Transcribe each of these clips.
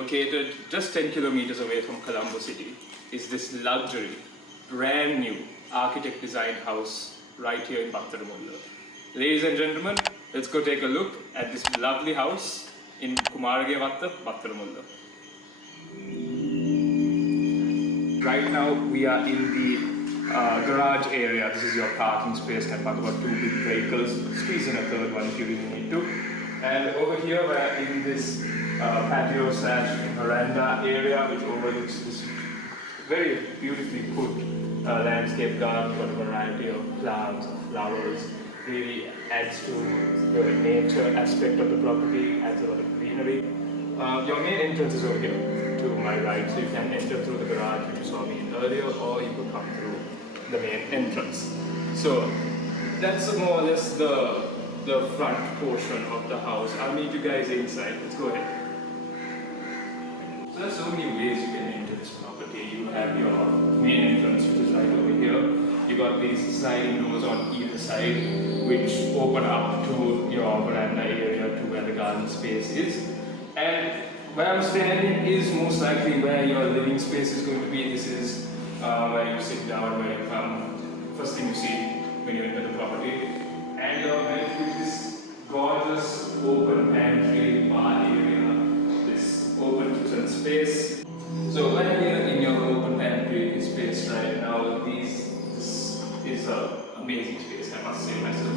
located just 10 kilometers away from Colombo city, is this luxury, brand new architect-designed house right here in Battaramulla. Ladies and gentlemen, let's go take a look at this lovely house in Kumaragewatha, Battaramulla. Right now we are in the garage area. This is your parking space. Can park about 2 big vehicles. Squeeze in a third one if you really need to. And over here we're in this patio / veranda area, which overlooks this very beautifully put landscape garden. Got a variety of plants, flowers. Really adds to the nature aspect of the property. Adds a lot of greenery. Your main entrance is over here to my right, so you can enter through the garage which you saw me in earlier, or you could come through the main entrance. So that's more or less the front portion of the house. I'll meet you guys inside. Let's go ahead. So there's so many ways you can enter this property. You have your main entrance, which is right over here. You got these sliding doors on either side, which open up to your veranda area, to where the garden space is. And where I'm standing is most likely where your living space is going to be. This is where you sit down, where you come. First thing you see when you enter the property. And you're met with this gorgeous open pantry, bar area, this open kitchen space. So when here in your open pantry space right now, this is an amazing space, I must say myself.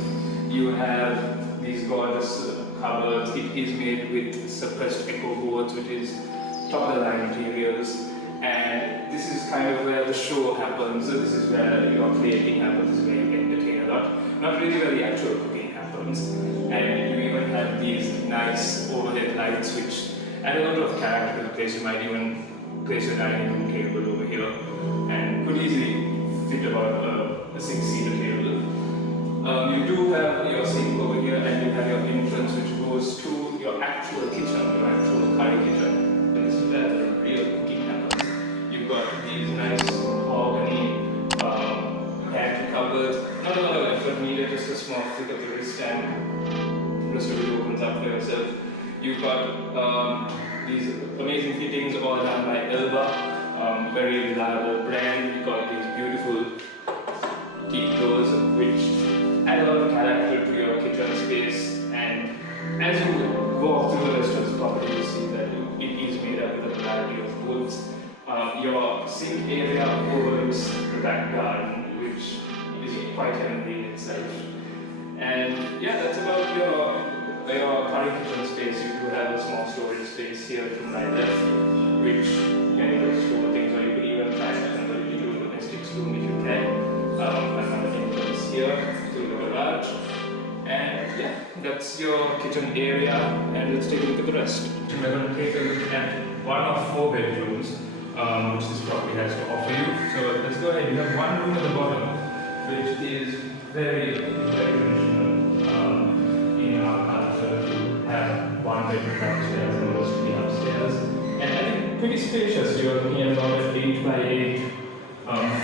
You have these gorgeous cupboards. It is made with suppressed echo boards, which is top of the line materials. And this is kind of where the show happens. So this is where your plating happens, this is where you entertain a lot. Not really where the actual cooking happens. And you even have these nice overhead lights which add a lot of character to the place. You might even place your dining room table over here and could easily fit about a 6-seater table. You do have your sink over here, and you have your entrance which goes to your actual kitchen, your actual curry kitchen. And this is where the real cooking happens. You've got these nice mahogany pantry cupboards. Not a lot of effort needed, just a small flick of the wrist and the rest of it opens up for yourself. You've got these amazing fittings all done by Elba, very reliable brand. You've got these beautiful teak doors which add a lot of character to your kitchen space, and as you walk through the rest of the property, you see that it is made up with a variety of woods. Your sink area overlooks the back garden, which is quite heavenly in itself. And yeah, that's about your current kitchen space. You do have a small storage space here to my left, which you can either store things, or you could even try to convert it into a domestic room if you can. Another entrance here to the garage, and yeah, that's your kitchen area. And let's take a look at the rest. We're going to take a look at one of 4 bedrooms which this property has to offer you. So let's go ahead. You have one room at the bottom, which is very traditional in our culture to have one bedroom downstairs and most to be upstairs. And I think pretty spacious. You're looking at about an 8x8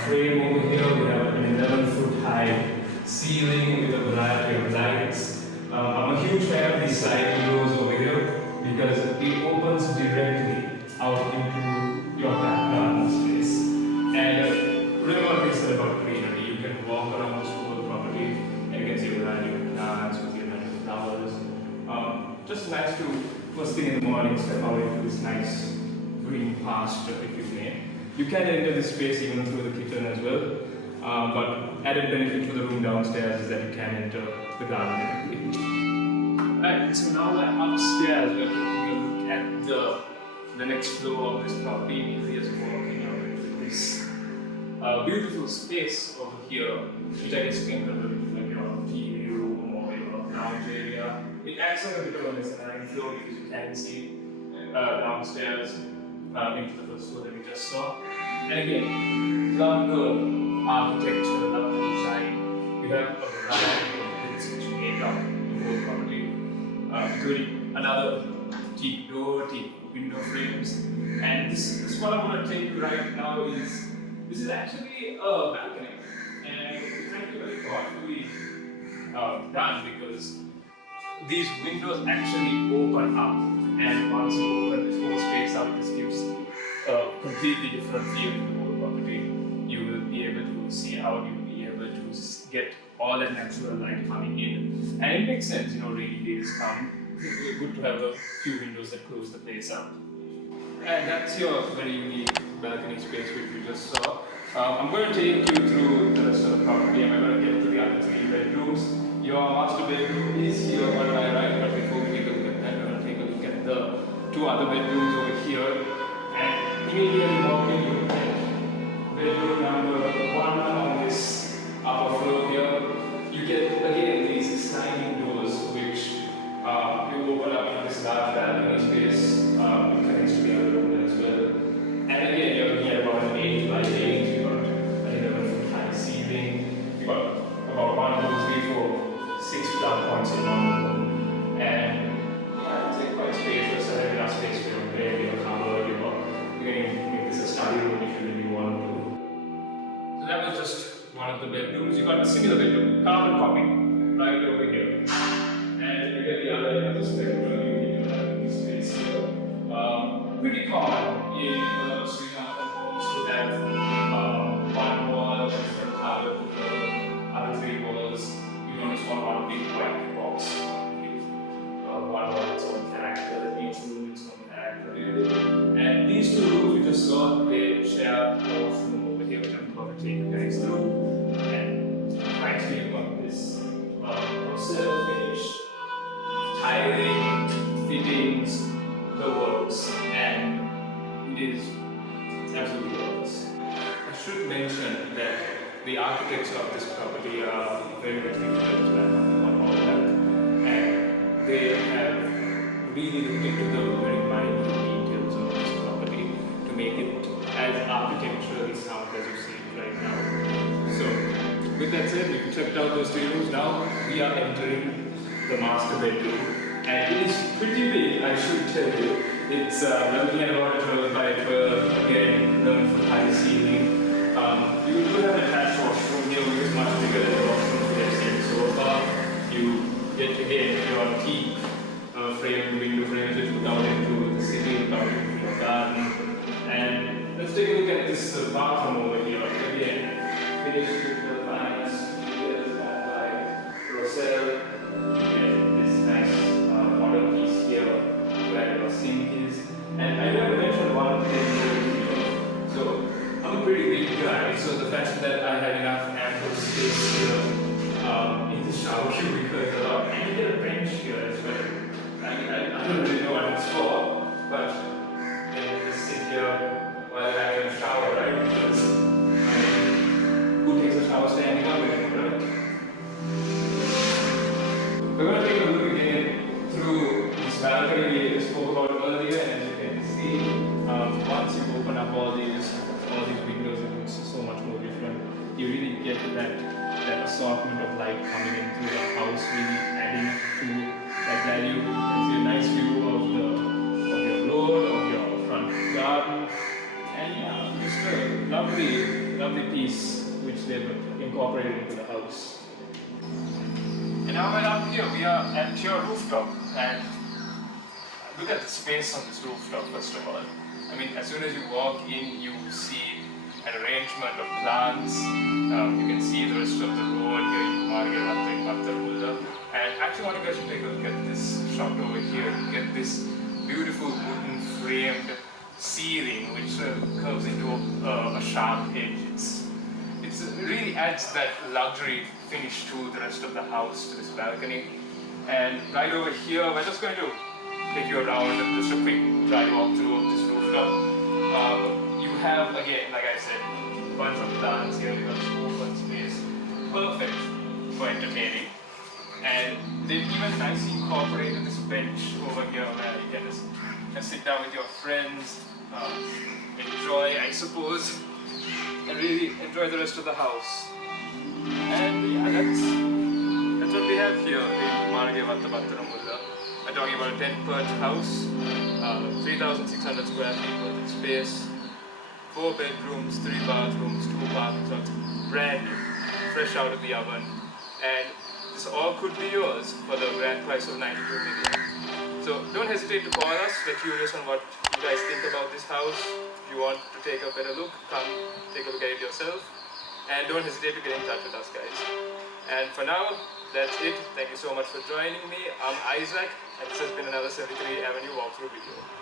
frame over here. We have an 11-foot high ceiling with a variety of lights. I'm a huge fan of these side windows over here because it opens directly out into your back garden space. And remember what we said about greenery. You can walk around this whole property and you can see a variety of plants, you can see a variety of flowers. Just nice to, first thing in the morning, step out into this nice green pasture, if you may. You can enter this space even through the kitchen as well, but added benefit for the room downstairs is that you can enter the garden directly. Alright, so now we're upstairs. We're taking a look at the next floor of this property. Easy as walking out into this beautiful space over here, which I guess you can convert into like your TV room or your lounge area. It acts like a bit of a mezzanine floor because you can see downstairs into the first floor that we just saw. And again, love the architecture, love the design. We have a variety of bits which make up the whole property, including another teak door, teak window frames. And this one I want to take you right now is, this is actually a balcony. And it's actually very thoughtfully done because these windows actually open up and once you open this whole space up, this gives a completely different feel to the whole property. You will be able to see out, you will be able to get all that natural light coming in. And it makes sense, rainy days come. It's good to have a few windows that close the place out. And that's your very unique balcony space which we just saw. I'm going to take you through the rest of the property and we're going to get to the other 3 bedrooms. Your master bedroom is here on my right, but before we take a look at that, we're going to take a look at the 2 other bedrooms over here. And immediately walking you get bedroom number 1 on this upper floor here. You get again these sliding doors which you open up into this large balcony space. It connects to the other room as well. And again, you're looking at about an 8 by 8. You've got an 11-foot high ceiling. You've got about 1, 2, 3, 4, 6 plug points in one room. And it's quite spacious. So there's enough space for your bed, your cupboard, you can make this a study room if you really want to. So that was just one of the bedrooms. You got a similar bedroom, carbon copy, right over here. And you get the other end of this bedroom. You have this space here. Pretty common in Sri Lankan homes to have one wall and other 3 walls. You don't just want one big white box with one wall its own character, each room its own character. And these 2 rooms you just saw, they share a washroom over here, which I'm going to take you guys through. And right here you've got this rosette finish, tiling, fittings, the works, and it is absolutely gorgeous. I should mention that the architects of this property are very much influenced by all that, and they have really looked into the very minute details of this property to make it as architecturally sound as you see it right now. So, with that said, we've checked out those 3 rooms. Now we are entering the master bedroom. And it is pretty big, I should tell you. It's looking at about 12 by 12, again, 11-foot high ceiling. You do have an attached washroom here, which is much bigger than the washroom we have seen so far. You get again your teak frame, window frames, which look out into the city, look out into your garden. And let's take a look at this bathroom over here. Again, finished with the finest details by Roselle. Where your sink is. And I never mentioned one thing. So I'm a pretty big guy, so the fact that I have enough ample space here in the shower should be quite a lot. And you get a bench here as well. I don't really know what it's for, but then just sit here while I'm having a shower, right? Because who takes a shower standing up anymore, right? We're going to take a look again through this balcony we spoke about earlier, and as you can see, once you open up all these windows, it looks so much more different. You really get that assortment of light coming in through the house, really adding to that value. You can see a nice view of your road, of your front garden, and yeah, just a lovely piece which they've incorporated into the house. And now we're up here, we are at your rooftop, and look at the space on this rooftop first of all. I mean, as soon as you walk in, you see an arrangement of plants. You can see the rest of the road here in Battaramulla. And actually, I want you guys to take a look at this shot over here. You get this beautiful wooden framed ceiling which curves into a sharp edge. It really adds that luxury finish to the rest of the house, to this balcony. And right over here, we're just going to take you around just a quick dry walkthrough of this rooftop. You have, again, like I said, a bunch of plants here. You have this open space, perfect for entertaining. And they've even nicely incorporated this bench over here where you can just sit down with your friends, enjoy, I suppose, and really enjoy the rest of the house. And yeah, that's what we have here in Battaramulla. We're talking about a 10-perch house, 3,600 square feet worth of space, 4 bedrooms, 3 bathrooms, 2 parking slots, brand new, fresh out of the oven. And this all could be yours for the grand price of 92 million. So don't don't hesitate to call us. We're curious on what you guys think about this house. If you want to take a better look, come take a look at it yourself. And don't hesitate to get in touch with us, guys. And for now, that's it. Thank you so much for joining me. I'm Isaac, and this has been another 73 Avenue walkthrough video.